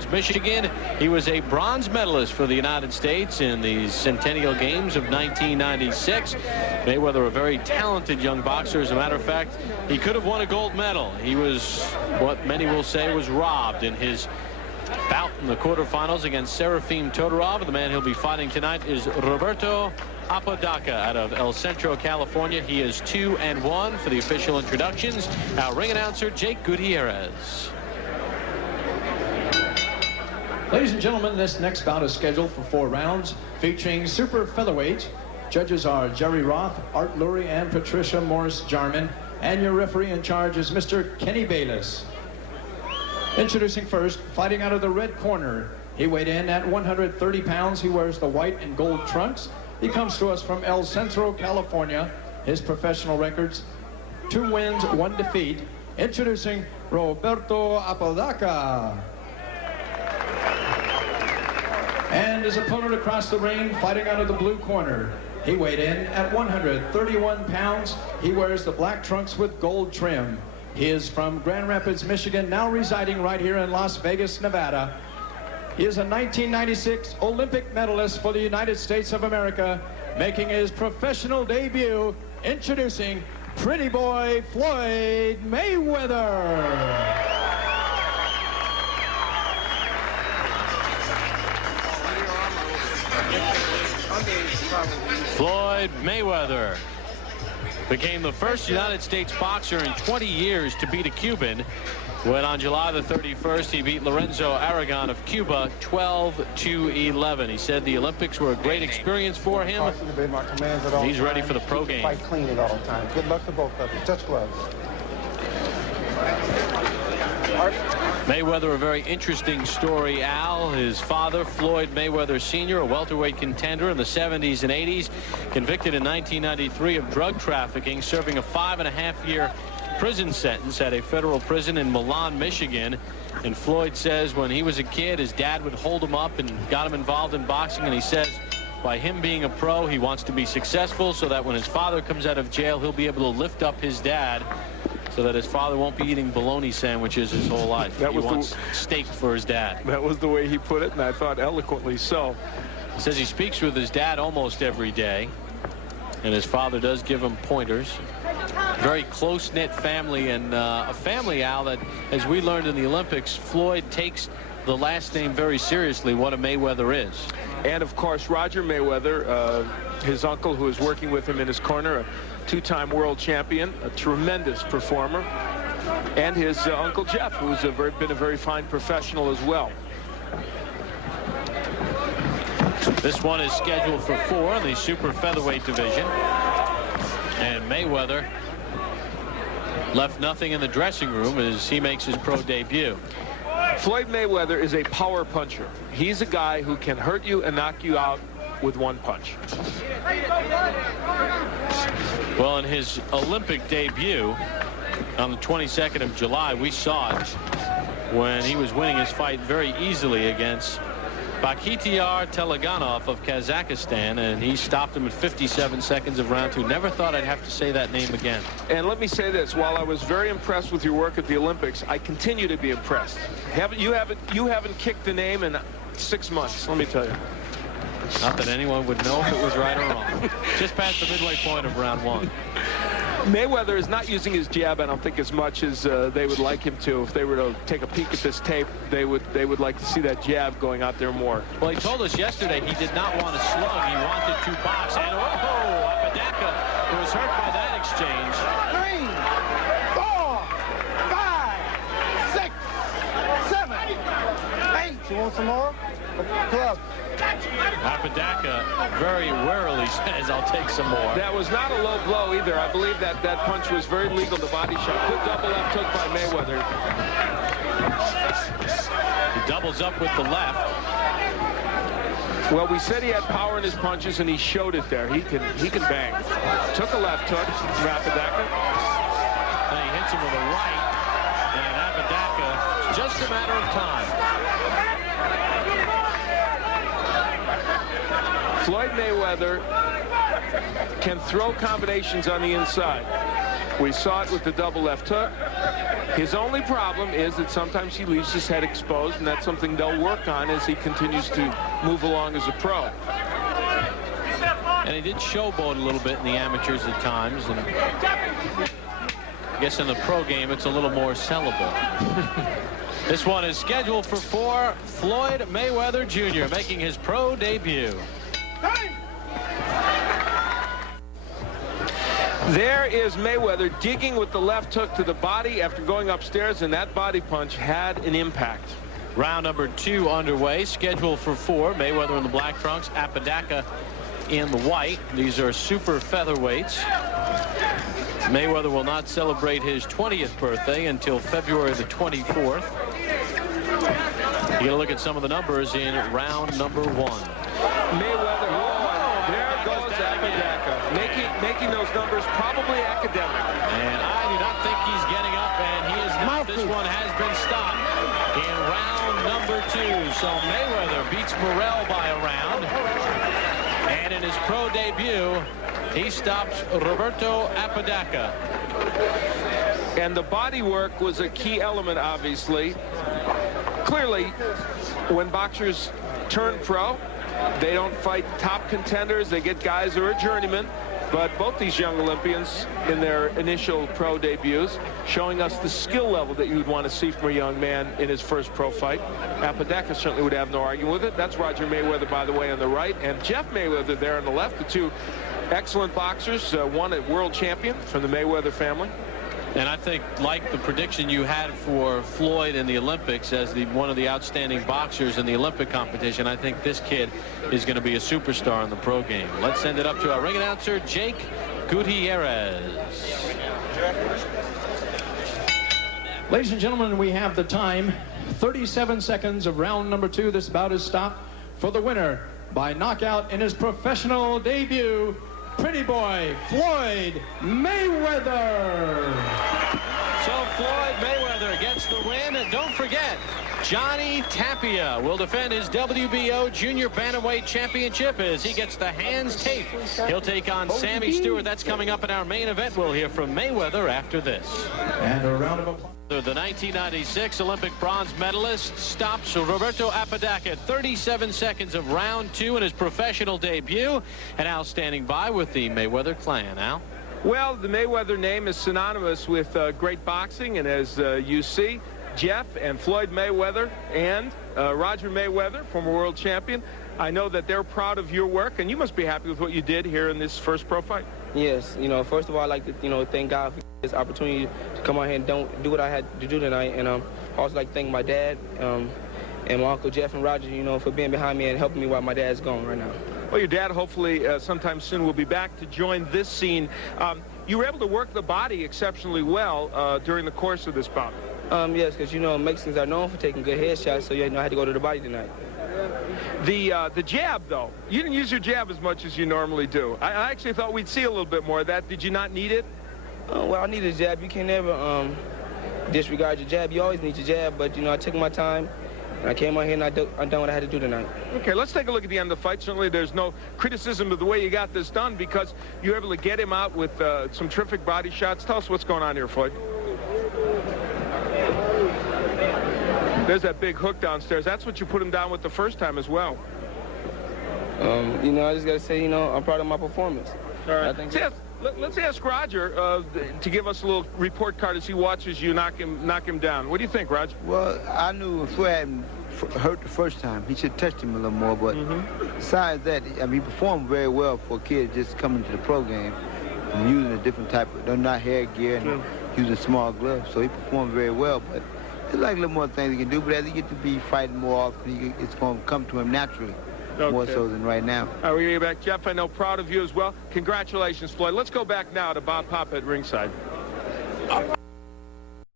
Rapids, Michigan. He was a bronze medalist for the United States in the Centennial Games of 1996. Mayweather, a very talented young boxer. As a matter of fact, he could have won a gold medal. He was what many will say was robbed in his bout in the quarterfinals against Serafim Todorov. The man he'll be fighting tonight is Roberto Apodaca out of El Centro, California. He is 2-1 for the official introductions. Our ring announcer, Jake Gutierrez. Ladies and gentlemen, this next bout is scheduled for 4 rounds, featuring super featherweight. Judges are Jerry Roth, Art Lurie, and Patricia Morris-Jarman. And your referee in charge is Mr. Kenny Bayless. Introducing first, fighting out of the red corner. He weighed in at 130 pounds. He wears the white and gold trunks. He comes to us from El Centro, California. His professional records, 2 wins, 1 defeat. Introducing Roberto Apodaca. And his opponent across the ring, fighting out of the blue corner. He weighed in at 131 pounds. He wears the black trunks with gold trim. He is from Grand Rapids, Michigan, now residing right here in Las Vegas, Nevada. He is a 1996 Olympic medalist for the United States of America, making his professional debut, introducing Pretty Boy Floyd Mayweather. Floyd Mayweather became the first United States boxer in 20 years to beat a Cuban when on July the 31st he beat Lorenzo Aragon of Cuba 12-11. He said the Olympics were a great experience for him. He's ready for the pro game. Fight clean at all times. Good luck to both of you. Touch gloves. Mayweather, a very interesting story, Al. His father, Floyd Mayweather Sr., a welterweight contender in the 70s and 80s, convicted in 1993 of drug trafficking, serving a 5.5-year prison sentence at a federal prison in Milan, Michigan. And Floyd says when he was a kid, his dad would hold him up and got him involved in boxing. And he says by him being a pro, he wants to be successful so that when his father comes out of jail, he'll be able to lift up his dad, so that his father won't be eating bologna sandwiches his whole life. He wants steak for his dad. That was the way he put it, and I thought eloquently so. He says he speaks with his dad almost every day, and his father does give him pointers. Very close-knit family, and a family, Al, that, as we learned in the Olympics, Floyd takes the last name very seriously, what a Mayweather is. And, of course, Roger Mayweather, his uncle, who is working with him in his corner, a 2-time world champion, a tremendous performer, and his Uncle Jeff, who's been a very fine professional as well. This one is scheduled for 4 in the super featherweight division. And Mayweather left nothing in the dressing room as he makes his pro debut. Floyd Mayweather is a power puncher. He's a guy who can hurt you and knock you out with 1 punch. Well, in his Olympic debut on the 22nd of July, we saw it when he was winning his fight very easily against Bakhtiar Teleganov of Kazakhstan, and he stopped him at 57 seconds of round 2. Never thought I'd have to say that name again. And let me say this, while I was very impressed with your work at the Olympics, I continue to be impressed. You haven't kicked the name in 6 months, let me tell you. Not that anyone would know if it was right or wrong. Just past the midway point of round 1. Mayweather is not using his jab, I don't think, as much as they would like him to. If they were to take a peek at this tape, they would like to see that jab going out there more. Well, he told us yesterday he did not want to slug. He wanted to box. And Apodaca was hurt by that exchange. 3, 4, 5, 6, 7, 8. You want some more? Club. Apodaca very warily says, I'll take some more. That was not a low blow either. I believe that punch was very legal, the body shot. Good double left hook by Mayweather. He doubles up with the left. Well, we said he had power in his punches, and he showed it there. He can bang. Took a left hook from Apodaca. And he hits him with a right. And Apodaca, it's just a matter of time. Floyd Mayweather can throw combinations on the inside. We saw it with the double left hook. His only problem is that sometimes he leaves his head exposed, and that's something they'll work on as he continues to move along as a pro. And he did showboat a little bit in the amateurs at times, and I guess in the pro game it's a little more sellable. This one is scheduled for 4. Floyd Mayweather Jr. making his pro debut. There is Mayweather digging with the left hook to the body after going upstairs, and that body punch had an impact. Round number 2 underway, scheduled for 4. Mayweather in the black trunks, Apodaca in the white. These are super featherweights. Mayweather will not celebrate his 20th birthday until February the 24th. You get a look at some of the numbers in round number 1. Mayweather, there goes Apodaca, making those numbers probably academic. And I do not think he's getting up, and he is not. This one has been stopped in round number 2. So Mayweather beats Morrell by a round. And in his pro debut, he stops Roberto Apodaca. And the body work was a key element, obviously. Clearly, when boxers turn pro, they don't fight top contenders. They get guys who are journeymen. But both these young Olympians in their initial pro debuts showing us the skill level that you would want to see from a young man in his first pro fight. Apodaca certainly would have no argument with it. That's Roger Mayweather, by the way, on the right, and Jeff Mayweather there on the left. The two excellent boxers, one a world champion from the Mayweather family. And I think, like the prediction you had for Floyd in the Olympics as one of the outstanding boxers in the Olympic competition, I think this kid is going to be a superstar in the pro game. Let's send it up to our ring announcer, Jake Gutierrez. Ladies and gentlemen, we have the time. 37 seconds of round number 2. This bout is stopped for the winner by knockout in his professional debut, Pretty Boy Floyd Mayweather. So Floyd Mayweather gets the win. And don't forget, Johnny Tapia will defend his WBO Junior Bantamweight Championship as he gets the hands taped. He'll take on Sammy Stewart. That's coming up in our main event. We'll hear from Mayweather after this. And a round of applause. The 1996 Olympic bronze medalist stops Roberto Apodaca at 37 seconds of round 2 in his professional debut. And Al standing by with the Mayweather clan. Al? Well, the Mayweather name is synonymous with great boxing, and as you see, Jeff and Floyd Mayweather and Roger Mayweather, former world champion, I know that they're proud of your work, and you must be happy with what you did here in this first pro fight. Yes, first of all, I'd like to, thank God for this opportunity to come out here and do what I had to do tonight. And I also like to thank my dad and my Uncle Jeff and Roger, for being behind me and helping me while my dad's gone right now. Well, your dad hopefully sometime soon will be back to join this scene. You were able to work the body exceptionally well during the course of this bout. Yes, because, Mexicans are known for taking good headshots, so, I had to go to the body tonight. The jab, though, you didn't use your jab as much as you normally do. I actually thought we'd see a little bit more of that. Did you not need it? Well, I need a jab. You can never disregard your jab. You always need your jab, but, I took my time. I came out here and I done what I had to do tonight. Okay, let's take a look at the end of the fight. Certainly there's no criticism of the way you got this done because you were able to get him out with some terrific body shots. Tell us what's going on here, Floyd. There's that big hook downstairs. That's what you put him down with the first time as well. I just got to say, I'm proud of my performance. All right. Let's ask Roger to give us a little report card as he watches you knock him down. What do you think, Roger? Well, I knew if Floyd hadn't hurt the first time, he should have touched him a little more. But besides that, he performed very well for a kid just coming to the pro game and using a different type of, not hair gear and using small gloves. So he performed very well. But there's like a little more things he can do. But as he gets to be fighting more often, it's going to come to him naturally. Okay. More so than right now. All right, we're going to get back. Jeff, I know, proud of you as well. Congratulations, Floyd. Let's go back now to Bob Pop at ringside.